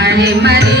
Mari mari,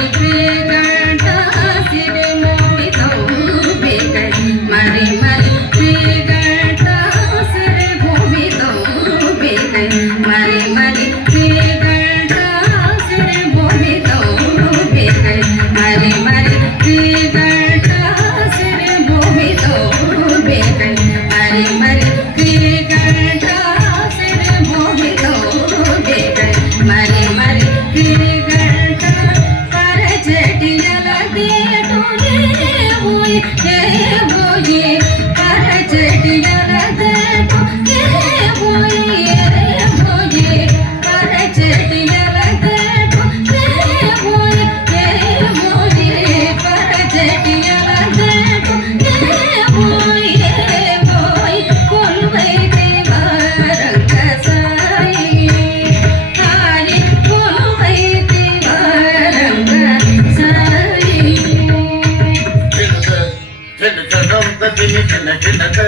ಕಿಣಕ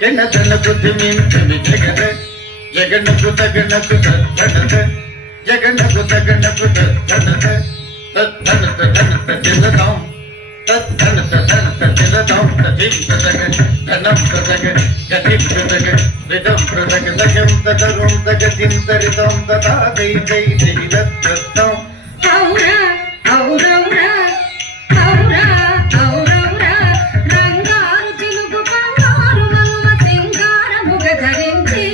ಕಿಣತನ ಬುದ್ಧಿ ಮಿಂಚನಿ ಜಗದ ಜಗನ್ನಕು ತಗನಕು ತನ್ನದ ಜಗನ್ನಕು ತಗನಕು ತನ್ನದ ತನ್ನದ ತನ್ನದ ತಿಲದಾಂ ತನ್ನದ ತನ್ನದ ತಿಲದಾಂ ತದಿಂ ತದಗ ತನಂ ತದಗ ಗದಿಂ ತದಗ ರಿದಂ ತದಗ ತಗಂ ತದರುಂ ತಗದಿಂ ತರಿದಂ ತದಾ ದೈ ದೈ ದೈ ದತ್ತಂ ಔರಾ ಔರೌರಾ ಔರಾ ಔರೌರಾ ರಂಗಾರು జిలుగు బంగారు మనుమ సింగార ముగ ధరించి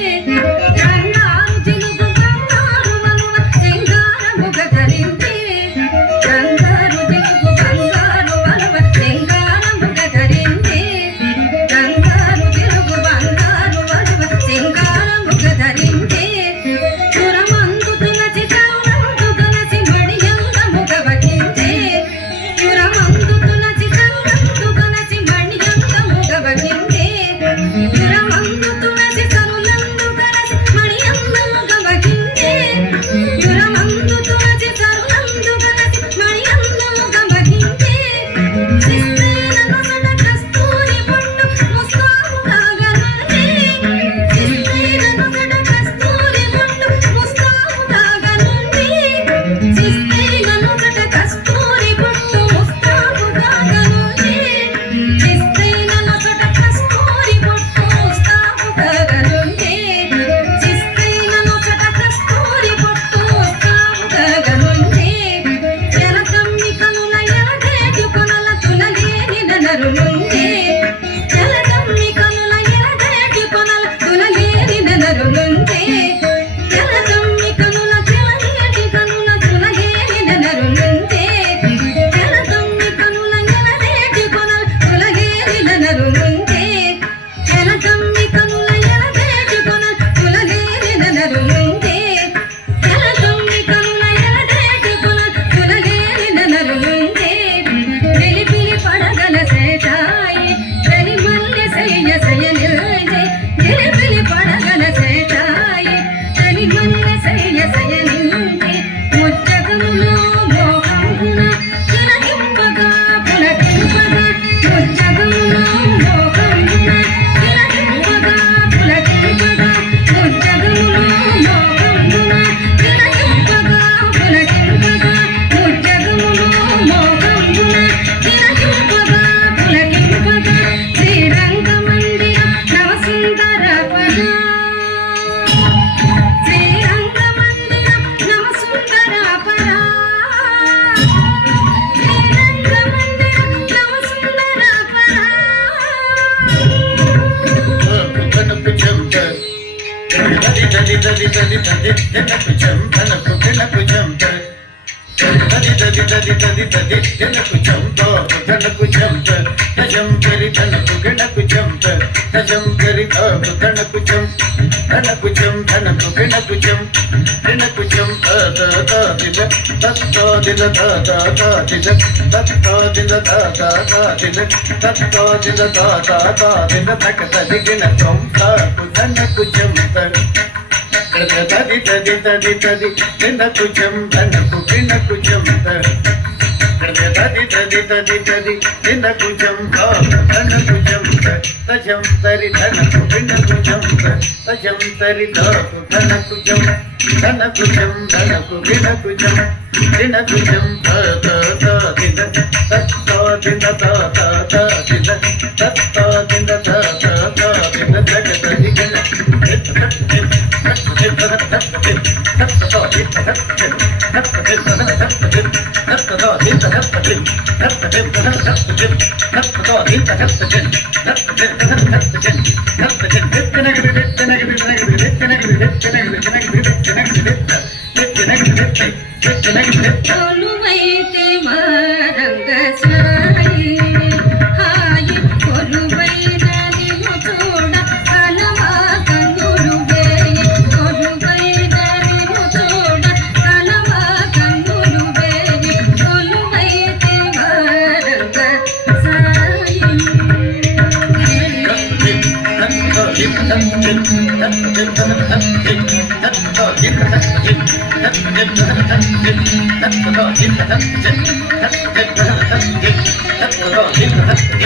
రంగారు జిలుగు బంగారు మనుమ సింగార ముగ ధరించి రంగారు జిలుగు బంగారు మనుమ సింగార ముగ ధరించి రంగారు జిలుగు బంగారు మనుమ సింగార ముగ ధరించి సురమందు తులసి కరుణందు తులసి మణియంగ ముగ వహించి సురమందు తులసి కరుణందు తులసి మణియంగ ముగ వహించి సురమందు తులసి కరుణందు తులసి మణియంగ ముగ వహించి సురమందు తులసి కరుణందు తులసి మణియంగ ముగ వహించి శిస్తైన నొసట కస్తూరి బొట్టు ముస్తాబు కాగనుంది శిస్తైన నొసట కస్తూరి బొట్టు ముస్తాబు కాగనుంది శిస్తైన నొసట కస్తూరి బొట్టు ముస్తాబు కాగనుంది శిస్తైన నొసట కస్తూరి బొట్టు ముస్తాబు కాగనుంది శిస్తైన నొసట కస్తూరి బొట్టు ముస్తాబు కాగనుంది ఎలకమ్మి కనుల ఎలగేటి కొనల తులలేని ననరులుంది ఎలకమ్మి కనుల ఎలగేటి కొనల తులలేని ననరులుంది ఎలకమ్మి కనుల ఎలగేటి కనుల తులలేని ననరులుంది ఎలకమ్మి కనుల ఎలగేటి కొనల తులలేని ననరులుంది ఎలకమ్మి కనుల ఎలగేటి కొనల తులలేని ననరులుంది ఎలకమ్మి కనుల ఎలగేటి కొనల తులలేని ననరులుంది వెలిపిలి పడగల సేటాయి వెలి మల్లె సయ్య సయనిల్జై వెలిపిలి పడగల సేటాయి వెలి మల్లె సయ్య సయనిల్జై ముచ్చగములో మోహమున కిలకింపగా పులకింపగా ముచ్చగములో మోహమున కిలకింపగా పులకింపగా ముచ్చగములో మోహమున కిలకింపగా పులకింపగా ముచ్చగములో మోహమున కిలకింపగా పులకింపగా శ్రీరంగ మందిర నవసుందర పద శ్రీరంగ మందిర నవసుందర పద శ్రీరంగ మందిర నవసుందర పద తనకు చెంత దది దది దది దది దది తనకు చెంత తనకు తనకు చెంత దది దది దది దది దది తనకు చెంత తనకు చెంత తజం కరి తనకు గణకు చెంత తజం కరి తనకు తనకు చెంత తనకు చెంత తనకు గణకు చెంత తనకు చెంత త దిద తత్త దిద త దిద తత్త దిద త దిద తత్త దిద త దిద తక తది గణ చెంత తనకు చెంత తది తది తది తది తనకు చెంత తనకు గణకు చెంత తది తది తది తది తనకు చెంత తనకు చెంత తజం తరి తనకు గణకు చెంత తజం తరి తనకు తనకు చెంత తనకు చెంత తనకు గణకు చెంత తనకు చెంత త దిద తత్త దిద త దిద తత్త దిద త దిద తక తది గణ కొలువైతే మారంగ సాయి హాయి కొలువైన నిన్ను చూడ కలమా కన్నులు వేయి కొలువైన నిన్ను చూడ కలమా కన్నులు వేయి కొలువైతే మారంగ సాయి That's